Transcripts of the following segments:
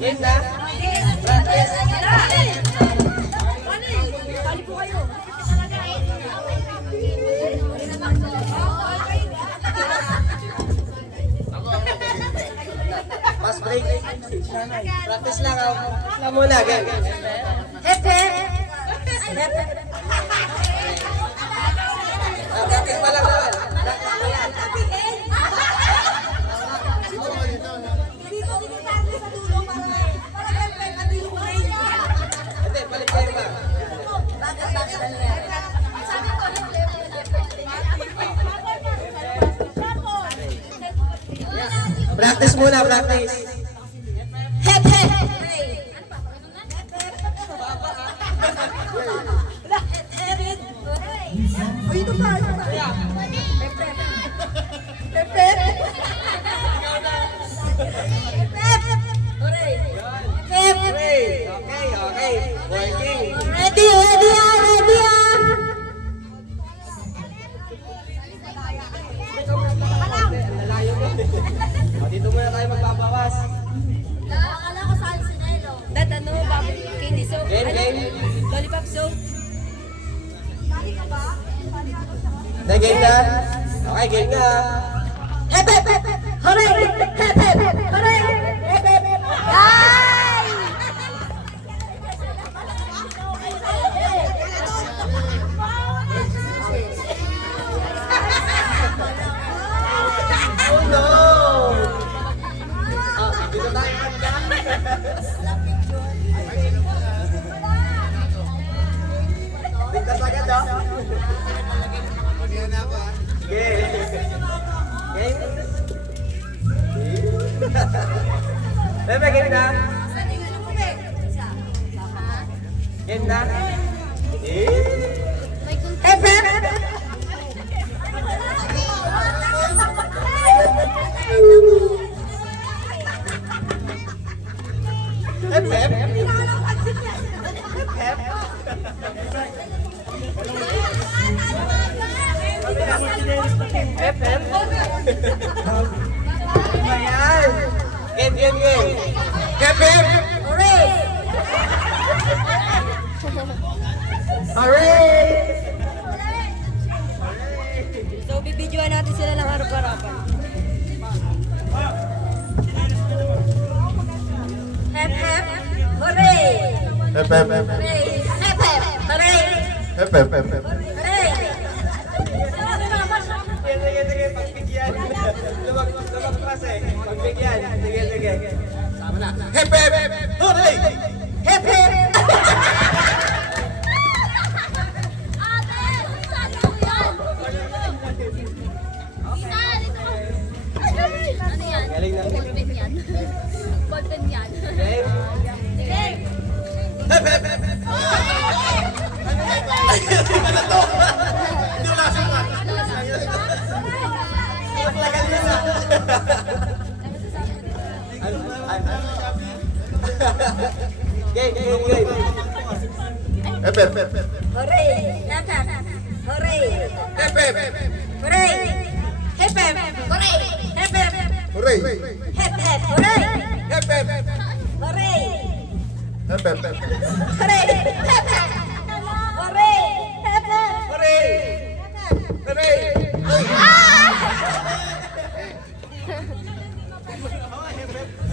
Game na? Practice. Bali po kayo. Pass break. Practice lang ako. Lang muna, game. Hep, hep. Hep, hep. Practice pa lang naman. Hindi, balik kayo ba? Practice muna, practice. Hep, hep. Uy, ito pa, ito pa. Hep, hep. Hep, hep. Hep, hep. Hooray. Hep, hep. Okay, okay. Working. Ready, ready, ready. Lalayo mo. O, dito muna tayo magbabawas. Akala ko saan si Nelo. Dad, ano, bago candy soap? Game, Ano? game. Lollipop soap? Pali ka ba? Pali ako sa Na game na? Okay, game na. Hep, hep, hep. Hooray! Hep, hep. Hooray! Hep, hep. Ay! Oh no! Dito tayo. Ligtas agad, ah. Okay. Game. Bebe, game na? Game na? Hep, hep. Hep, hep. Hep, hep. Ayan. Game, game, game. Hep, hep. Hooray! Hooray! So, bibidyoan natin sila ng harap-harapan. Hep, hep. Hooray! Hep, hep, hep. Hooray! Hep, hep. Hooray! Hep, hep, hep, hep. Hooray! Sige, sige, pagbigyan. Lumagpas eh. Pagbigyan. Sige, sige. Sama na. Hep, hep, hep. Hooray! Hep, hep. Galing na. Ballpen yan. Game. Hep, hep, hep. Paglagan mo na. Game, game, game. Hep, hep, hep, hep. Hooray! Hep, hep. Hooray! Hep, hep, hep. Hooray! Hep, hep. Hooray! Hep, hep. Hooray! Hep, hep. Hooray! Hep, hep. Hooray! Hep, hep, hep. Hooray! Hep, hep. Hooray! Hep, hep. Hooray! Hooray!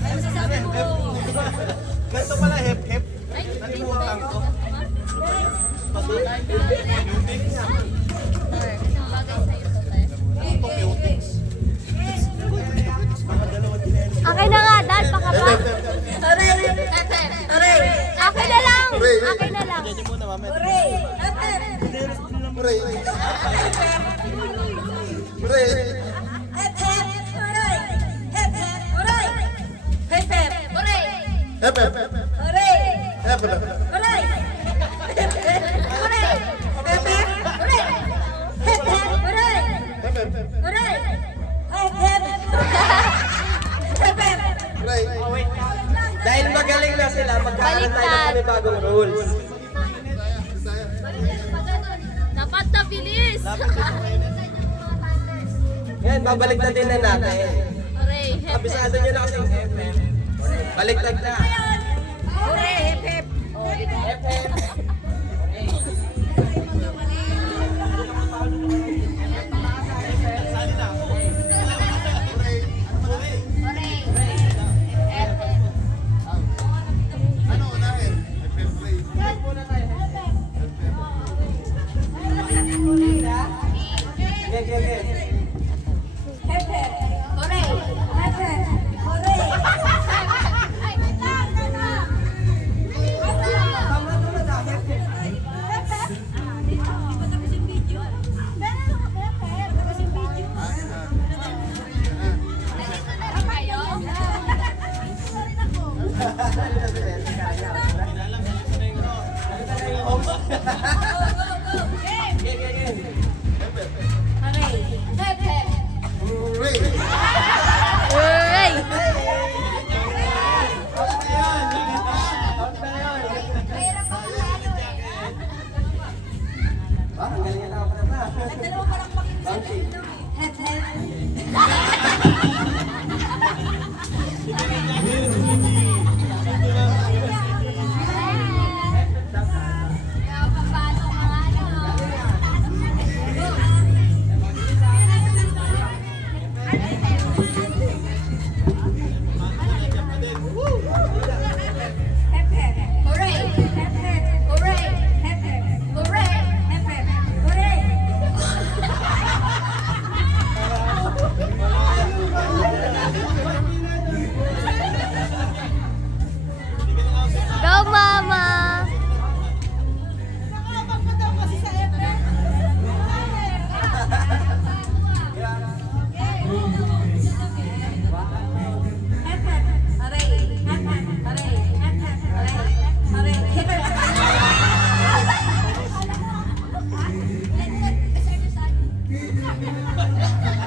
Ano sasabi mo? Ganito pala, hep, hep. Nalimutan ko. Akin na nga, Dad. Baka ba? Hooray! Hep, hep. Hooray! Akin na lang. Hooray! Akin na lang. Hooray! Hep, hep. Hooray! Hooray! Hep, hep. Hooray! Hep, hep. Hooray! Hep, hep. Hooray! Hep, hep, hep. Hooray! Hep, hep, hep. Hooray! Hep, hep. Hooray! Hep, hep. Hooray! Hep, hep. Hooray! Hep, hep, hep. Hooray! Hep, hep. Hep, hep. Hooray! Dahil magaling na sila, magkakaroon tayo ng panibagong rules. Dapat na bilis. Yan, babalik na din na natin. Hooray. Kabisado nyo na kasi yung FM. Baliktad na. Hooray! Hip hip! Oh, di ba? Hep, hep. Ano unahin? FM play. Sige, sige, sige. Hip hip! Hooray! Hip hip! Hooray! Sige, sige, sige. Hooray! Hooray! Out na yun. Out na yun. Ah, ang galing na ako na. Bouncy. Go, Mama! Hooray!